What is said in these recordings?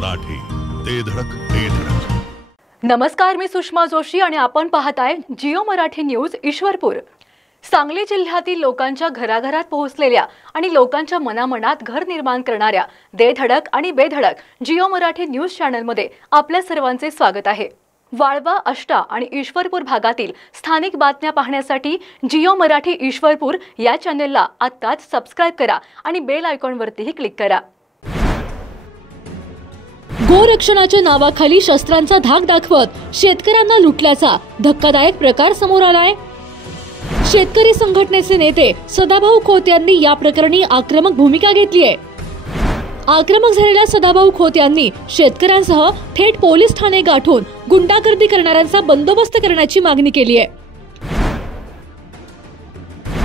मराठी, ते धडक ते धडक. नमस्कार, मी सुषमा जोशी आणि आपण पाहताय जिओ मराठी न्यूज ईश्वरपूर. सांगली जिल्ह्यातील लोकांच्या घराघरात पोहोचलेल्या आणि लोकांच्या मनामनात घर निर्माण करणाऱ्या दे धडक आणि बेधडक जिओ मराठी न्यूज चॅनलमध्ये आपल्या सर्वांचे स्वागत आहे. वाळवा, आष्टा आणि ईश्वरपूर भागातील स्थानिक बातम्या पाहण्यासाठी जिओ मराठी ईश्वरपूर या चॅनलला आत्ताच सबस्क्राइब करा आणि बेल आयकॉनवरतीही क्लिक करा. गोरक्षणाच्या नावाखाली शस्त्रांचा धाक दाखवत शेतकऱ्यांना लुटल्याचा धक्कादायक प्रकार समोर आलाय. शेतकरी संघटनेचे नेते सदाभाऊ खोत यांनी या प्रकरणी आक्रमक भूमिका घेतली आहे. आक्रमक झालेल्या सदाभाऊ खोत यांनी शेतकऱ्यांसह थेट पोलीस ठाणे गाठून गुंडागर्दी करणाऱ्यांचा बंदोबस्त करण्याची मागणी केली आहे.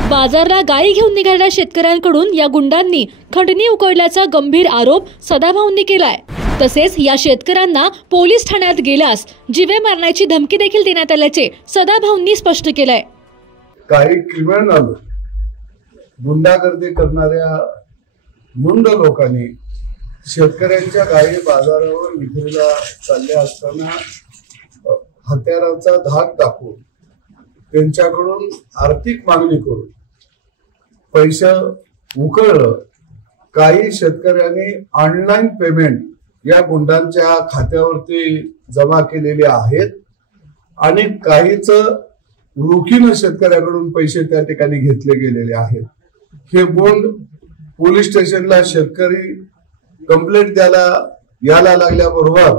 बाजारला गायी घेऊन निघालेल्या शेतकऱ्यांकडून या गुंडांनी खंडणी उकळल्याचा गंभीर आरोप सदाभाऊंनी केलाय. तसेच या शेतकऱ्यांना पोलीस ठाण्यात गेल्यास जीवे मारण्याची धमकी देखील देण्यात आल्याचे सदाभाऊंनी स्पष्ट केलंय. काही क्रिमिनल गुंडागर्दी करणाऱ्या मुंड लोकांनी शेतकऱ्यांच्या गायी बाजारावर विक्रीला चालल्या असताना हत्याराचा धाक दाखवून त्यांच्याकडून आर्थिक मागणी करून पैसे उकळलं. काही शेतकऱ्यांनी ऑनलाईन पेमेंट या गुंडांच्या खात्यावरती जमा केलेले आहेत आणि काहीच रोखीनं शेतकऱ्याकडून पैसे त्या ठिकाणी घेतले गेलेले आहेत. हे गुंड पोलीस स्टेशनला शेतकरी कंप्लेंट द्यायला यायला लागल्याबरोबर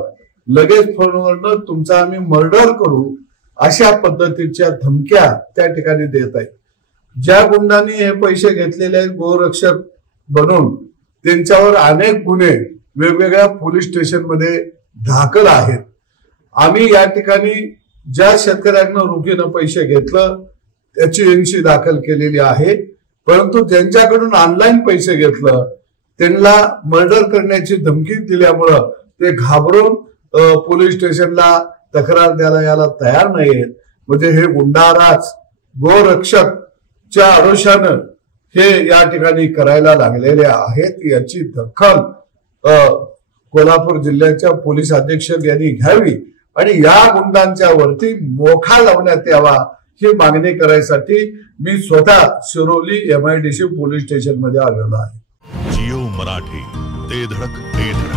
लगेच फोनवरनं तुमचा आम्ही मर्डर करू अशा पद्धतीच्या धमक्या त्या ठिकाणी देत आहेत. ज्या गुंडांनी हे पैसे घेतलेले आहेत गोरक्षक बनून त्यांच्यावर अनेक गुन्हे वेगवेगळ्या पोलीस स्टेशनमध्ये दाखल आहेत. आम्ही या ठिकाणी ज्या शेतकऱ्यांना रोखीनं पैसे घेतलं त्याची एनसी दाखल केलेली आहे. परंतु ज्यांच्याकडून ऑनलाईन पैसे घेतलं त्यांना मर्डर करण्याची धमकी दिल्यामुळं ते घाबरून पोलीस स्टेशनला तक्रार द्यायला याला तयार नाहीत. म्हणजे हे गुंडाराज गोरक्षकच्या आरोशानं हे या ठिकाणी करायला लागलेले आहेत. याची दखल कोल्हापूर जिल्ह्याच्या पोलीस अधीक्षक यांनी घ्यावी आणि या गुंडांच्या वरती मोखा लावण्यात यावा ही मागणी करायसाठी मी स्वतः शिरोली MIDC पोलीस स्टेशन मध्ये आलेलो आहे. जिओ मराठी, ते धडक ते धडक.